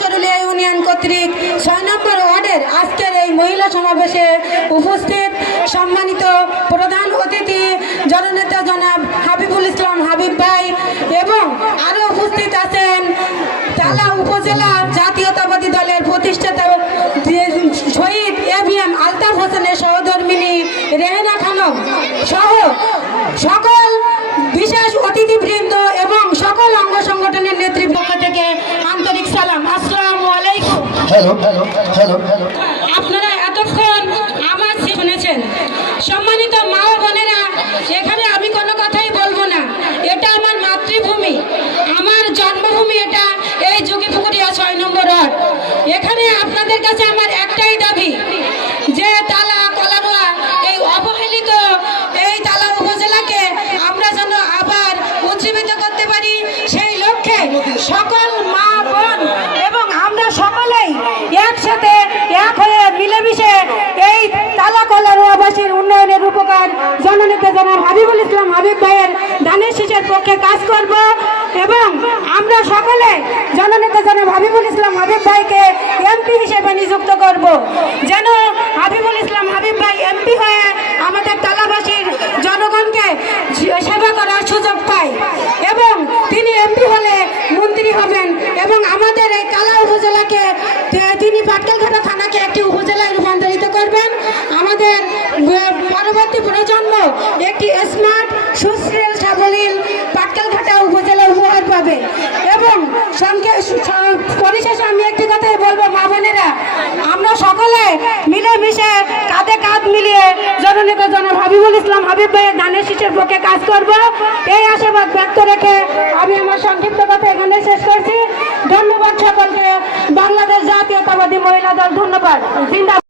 Saruliya union কর্তৃক ৬ নম্বর ওয়ার্ডের আজকের এই মহিলা সমাবেশে উপস্থিত সম্মানিত প্রধান অতিথি জননেতা জনাব হাবিবুল ইসলাম হাবিব ভাই এবং আরও উপস্থিত আছেন তালা উপজেলা জাতীয়তাবাদী দলের প্রতিষ্ঠাতা শহীদ এবিএম আলতাফ হোসেনের সহধর্মিনী রেহেনা খানম সহ সকল বিশেষ অতিথিবৃন্দ এবং সকল অঙ্গ সংগঠনের নেতৃপক্ষ থেকে আন্তরিক সালাম। আসসালামু আলাইকুম। আপনারা এতক্ষণ আমার শুনেছেন। সম্মানিত মা ও বোনেরা, এখানে আমি কোনো কথাই বলবো না। এটা আমার মাতৃভূমি, আমার জন্মভূমি। এটা এই যোগীপুকুরিয়া ৬ নম্বর ওয়ার্ড। এখানে আপনাদের কাছে আমার একটাই দাবি যে তালা কলারোয়া এই অবহেলিত এই তালা উপজেলাকে আমরা যেন আবার উজ্জীবিত করতে পারি, সেই লক্ষ্যে সকল মা বোন এবং আমরা সকলেই একসাথে এক হয়ে মিলেমিশে এই তালা কলারোয়াবাসীর উন্নয়নের উপকার জননেতা জনাব হাবিবুল ইসলাম হাবিব ভাইয়ের ধানের শীষের পক্ষে কাজ করব এবং আমরা সকলে জননেতা জনাব হাবিবুল ইসলাম হাবিব ভাইকে এমপি হিসেবে নিযুক্ত করব, যেন হাবিবুল ইসলাম হাবিব ভাই এমপি হয়ে আমাদের তালাবাসীর জনগণকে সেবা করার সুযোগ পায় এবং তিনি এমপি হলে মন্ত্রী হবেন এবং আমাদের এই তালা উপজেলাকে তিনি পাটকেলঘাটা থানাকে একটি উপজেলায় রূপান্তরিত করবেন। আমাদের পরবর্তী প্রজন্ম একটি স্মার্ট সুশীল সাবলীল পাটকেলঘাটা উপজেলা উপহার পাবে এবং পরিশেষে আমি একটি কথাই বলবো, মা বোনেরা, আমরা সকলে মিলেমিশে কাঁধে কাঁধ মিলিয়ে জননেতা জনাব হাবিবুল ইসলাম হাবিব ভাইয়ের ধানের শীষের পক্ষে কাজ করব, এই আশাবাদ ব্যক্ত রেখে আমি আমার সংক্ষিপ্ত কথা এখানে শেষ করছি। ধন্যবাদ সকলকে। বাংলাদেশ জাতীয়তাবাদী মহিলা দল ধন্যবাদ। জিন্দাবাদ।